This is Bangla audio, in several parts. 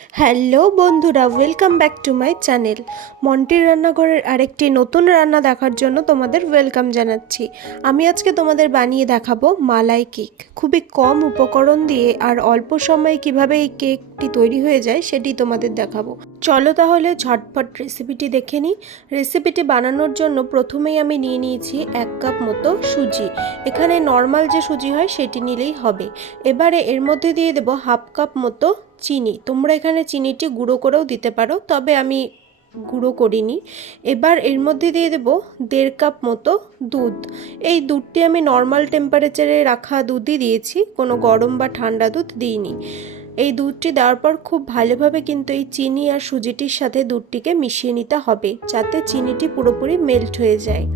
হ্যালো বন্ধুরা, welcome back to my channel. মন্টির রান্নাঘরের আরেকটি নতুন রান্না দেখার জন্য তোমাদের ওয়েলকাম জানাচ্ছি। আমি আজকে তোমাদের বানিয়ে দেখাবো মালাই কেক। খুবই কম উপকরণ দিয়ে আর অল্প সময়ে কিভাবে এই কেকটি তৈরি হয়ে যায় সেটি তোমাদের দেখাবো। চলো তাহলে ঝটপট রেসিপিটি দেখে নিই। রেসিপিটি বানানোর জন্য প্রথমেই আমি নিয়ে নিয়েছি 1 কাপ মতো সুজি। এখানে নর্মাল যে সুজি হয় সেটি নিলেই হবে। এবারে এর মধ্যে দিয়ে দেবো 1/2 কাপ মতো চিনি। তোমরা এখানে চিনিটি গুঁড়ো করেও দিতে পারো, তবে আমি গুঁড়ো করিনি। এবার এর মধ্যে দিয়ে দেবো 1.5 কাপ মতো দুধ। এই দুধটি আমি নর্মাল টেম্পারেচারে রাখা দুধই দিয়েছি, কোনো গরম বা ঠান্ডা দুধ দিইনি। এই দুধটি দেওয়ার পর খুব ভালোভাবে কিন্তু এই চিনি আর সুজিটির সাথে দুধটিকে মিশিয়ে নিতে হবে, যাতে চিনিটি পুরোপুরি মেল্ট হয়ে যায়।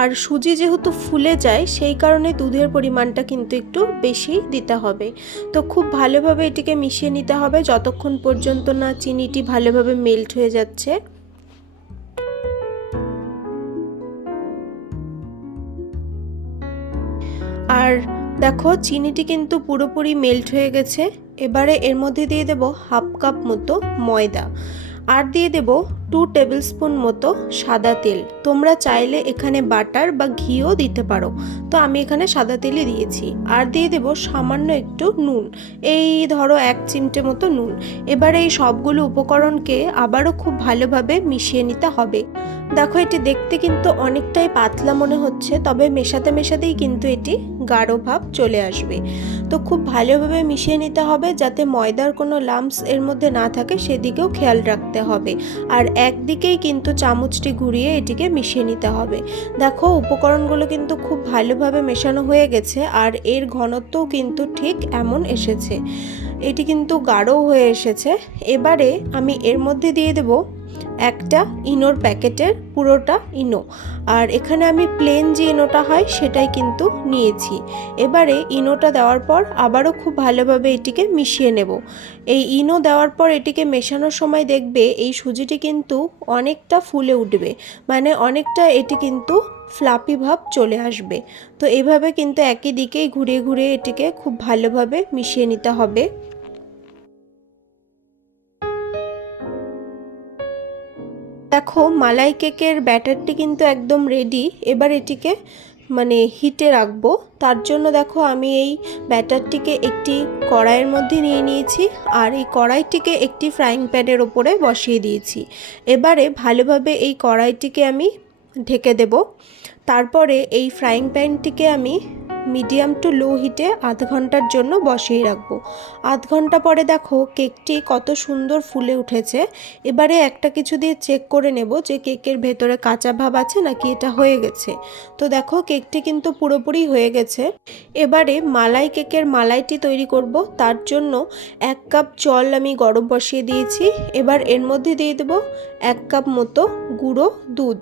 আর সুজি যেহেতু ফুলে যায় সেই কারণে দুধের পরিমাণটা কিন্তু একটু বেশি দিতে হবে। তো খুব ভালোভাবে এটিকে মিশিয়ে নিতে হবে যতক্ষণ পর্যন্ত না চিনিটি ভালোভাবে মেল্ট হয়ে যাচ্ছে। আর দেখো চিনিটি কিন্তু পুরোপুরি মেল্ট হয়ে গেছে। এবারে এর মধ্যে দিয়ে দেব 1/2 কাপ মতো ময়দা, আর দিয়ে দেব 2 টেবিল স্পুন মতো সাদা তেল। তোমরা চাইলে এখানে বাটার বা ঘিও দিতে পারো, তো আমি এখানে সাদা তেলই দিয়েছি। আর দিয়ে দেব সামান্য একটু নুন, এই ধরো 1 চিমটে মতো নুন। এবারে এই সবগুলো উপকরণকে আবারও খুব ভালোভাবে মিশিয়ে নিতে হবে। দেখো এটি দেখতে কিন্তু অনেকটাই পাতলা মনে হচ্ছে, তবে মেশাতে মেশাতেই কিন্তু এটি গাঢ় ভাব চলে আসবে। তো খুব ভালোভাবে মিশিয়ে নিতে হবে যাতে ময়দার কোনো লাম্পস এর মধ্যে না থাকে, সেদিকেও খেয়াল রাখতে হবে। আর একদিকেই কিন্তু চামচটি ঘুরিয়ে এটিকে মিশিয়ে নিতে হবে। দেখো উপকরণগুলো কিন্তু খুব ভালোভাবে মেশানো হয়ে গেছে, আর এর ঘনত্বও কিন্তু ঠিক এমন এসেছে। এটি কিন্তু গাঢ় হয়ে এসেছে। এবারে আমি এর মধ্যে দিয়ে দেব একটা ইনোর প্যাকেটের পুরোটা ইনো। আর এখানে আমি প্লেন যে ইনোটা হয় সেটাই কিন্তু নিয়েছি। এবারে ইনোটা দেওয়ার পর আবারও খুব ভালোভাবে এটিকে মিশিয়ে নেব। এই ইনো দেওয়ার পর এটিকে মেশানোর সময় দেখবে এই সুজিটি কিন্তু অনেকটা ফুলে উঠবে, মানে অনেকটা এটি কিন্তু ফ্লাপি ভাব চলে আসবে। তো এইভাবে কিন্তু একই দিকেই ঘুরিয়ে ঘুরিয়ে এটিকে খুব ভালোভাবে মিশিয়ে নিতে হবে। দেখো মালাই কেকের ব্যাটারটি কিন্তু একদম রেডি। এবার এটিকে হিটে রাখবো। তার জন্য দেখো আমি এই ব্যাটারটিকে একটি কড়াইয়ের মধ্যে নিয়ে নিয়েছি, আর এই কড়াইটিকে একটি ফ্রাইং প্যানের ওপরে বসিয়ে দিয়েছি। এবারে ভালোভাবে এই কড়াইটিকে আমি ঢেকে দেব। তারপরে এই ফ্রাইং প্যানটিকে আমি মিডিয়াম টু লো হিটে আধ ঘন্টার জন্য বসিয়ে রাখবো। আধ ঘন্টা পরে দেখো কেকটি কত সুন্দর ফুলে উঠেছে। এবারে একটা কিছু দিয়ে চেক করে নেব যে কেকের ভেতরে কাঁচা ভাব আছে নাকি এটা হয়ে গেছে। তো দেখো কেকটি কিন্তু পুরোপুরি হয়ে গেছে। এবারে মালাই কেকের মালাইটি তৈরি করব। তার জন্য 1 কাপ জল আমি গরম বসিয়ে দিয়েছি। এবার এর মধ্যে দিয়ে দেব 1 কাপ মতো গুঁড়ো দুধ।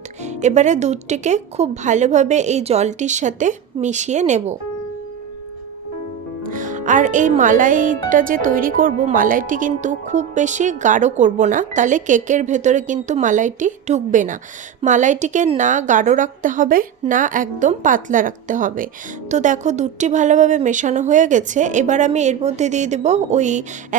এবারে দুধটিকে খুব ভালোভাবে এই জলটির সাথে মিশিয়ে নেব। আর এই মালাইটা যে তৈরি করব, মালাইটি কিন্তু খুব বেশি গাঢ় করব না, তাহলে কেকের ভেতরে কিন্তু মালাইটি ঢুকবে না। মালাইটিকে না গাঢ় রাখতে হবে, না একদম পাতলা রাখতে হবে। তো দেখো দুধটি ভালোভাবে মেশানো হয়ে গেছে। এবার আমি এর মধ্যে দিয়ে দেবো ওই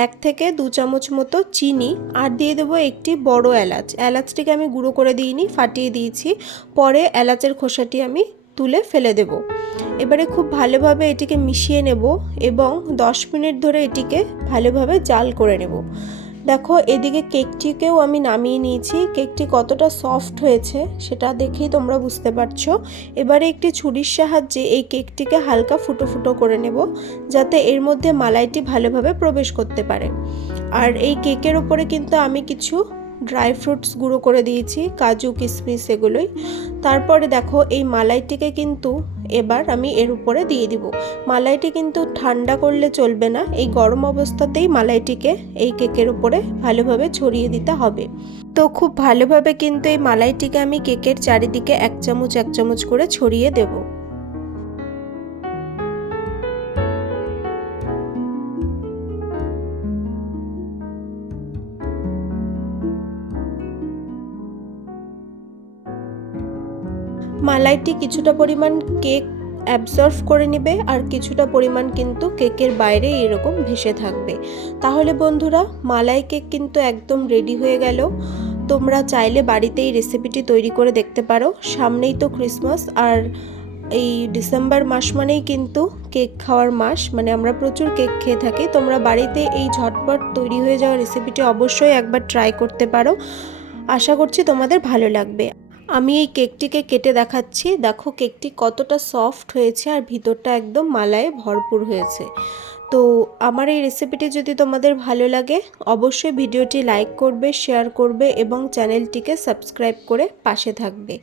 1 থেকে 2 চামচ মতো চিনি, আর দিয়ে দেবো একটি বড় এলাচ। এলাচটিকে আমি গুঁড়ো করে দিইনি, ফাটিয়ে দিয়েছি। পরে এলাচের খোসাটি আমি তুলে ফেলে দেব। এবারে খুব ভালোভাবে এটিকে মিশিয়ে নেব এবং 10 মিনিট ধরে এটিকে ভালোভাবে জাল করে নেব। দেখো এদিকে কেকটিকেও আমি নামিয়ে নিয়েছি। কেকটি কতটা সফট হয়েছে সেটা দেখেই তোমরা বুঝতে পারছো। এবারে একটি ছুরির সাহায্যে এই কেকটিকে হালকা ফুটো ফুটো করে নেব, যাতে এর মধ্যে মালাইটি ভালোভাবে প্রবেশ করতে পারে। আর এই কেকের ওপরে কিন্তু আমি কিছু ড্রাই ফ্রুটস গুঁড়ো করে দিয়েছি, কাজু কিশমিশ এগুলোই। তারপরে দেখো এই মালাইটিকে কিন্তু এবার আমি এর উপরে দিয়ে দিব। মালাইটি কিন্তু ঠান্ডা করলে চলবে না, এই গরম অবস্থাতেই মালাইটিকে এই কেকের উপরে ভালোভাবে ছড়িয়ে দিতে হবে। তো খুব ভালোভাবে কিন্তু এই মালাইটিকে আমি কেকের চারিদিকে 1 চামচ 1 চামচ করে ছড়িয়ে দেব। মালাইটি কিছুটা পরিমাণ কেক অ্যাবজর্ভ করে নেবে আর কিছুটা পরিমাণ কিন্তু কেকের বাইরে এরকম ভেসে থাকবে। তাহলে বন্ধুরা মালাই কেক কিন্তু একদম রেডি হয়ে গেল। তোমরা চাইলে বাড়িতে এই রেসিপিটি তৈরি করে দেখতে পারো। সামনেই তো ক্রিসমাস, আর এই ডিসেম্বর মাস মানেই কিন্তু কেক খাওয়ার মাস, মানে আমরা প্রচুর কেক খেয়ে থাকি। তোমরা বাড়িতে এই ঝটপট তৈরি হয়ে যাওয়া রেসিপিটি অবশ্যই একবার ট্রাই করতে পারো। আশা করছি তোমাদের ভালো লাগবে। আমি এই কেকটিকে কেটে দেখাচ্ছি। দেখো কেকটি কতটা সফট হয়েছে আর ভিতরটা একদম মালায় ভরপুর হয়েছে। তো আমার এই রেসিপিটি যদি তোমাদের ভালো লাগে অবশ্যই ভিডিওটি লাইক করবে, শেয়ার করবে এবং চ্যানেলটিকে সাবস্ক্রাইব করে পাশে থাকবে।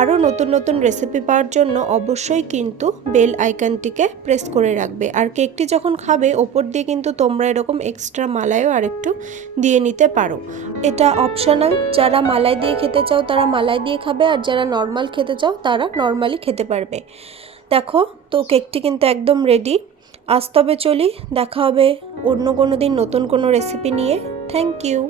আরও নতুন নতুন রেসিপি পাওয়ার জন্য অবশ্যই কিন্তু বেল আইকনটিকে প্রেস করে রাখবে। আর কেকটি যখন খাবে ওপর দিয়ে কিন্তু তোমরা এরকম এক্সট্রা মালাইও আরেকটু দিয়ে নিতে পারো। এটা অপশনাল, যারা মালাই দিয়ে খেতে চাও তারা মালাই দিয়ে খাবে, আর যারা নর্মাল খেতে চাও তারা নর্মালি খেতে পারবে। দেখো তো কেকটি কিন্তু একদম রেডি। আজ তবে চলি, দেখা হবে অন্য কোনো দিন নতুন কোনো রেসিপি নিয়ে। Thank you.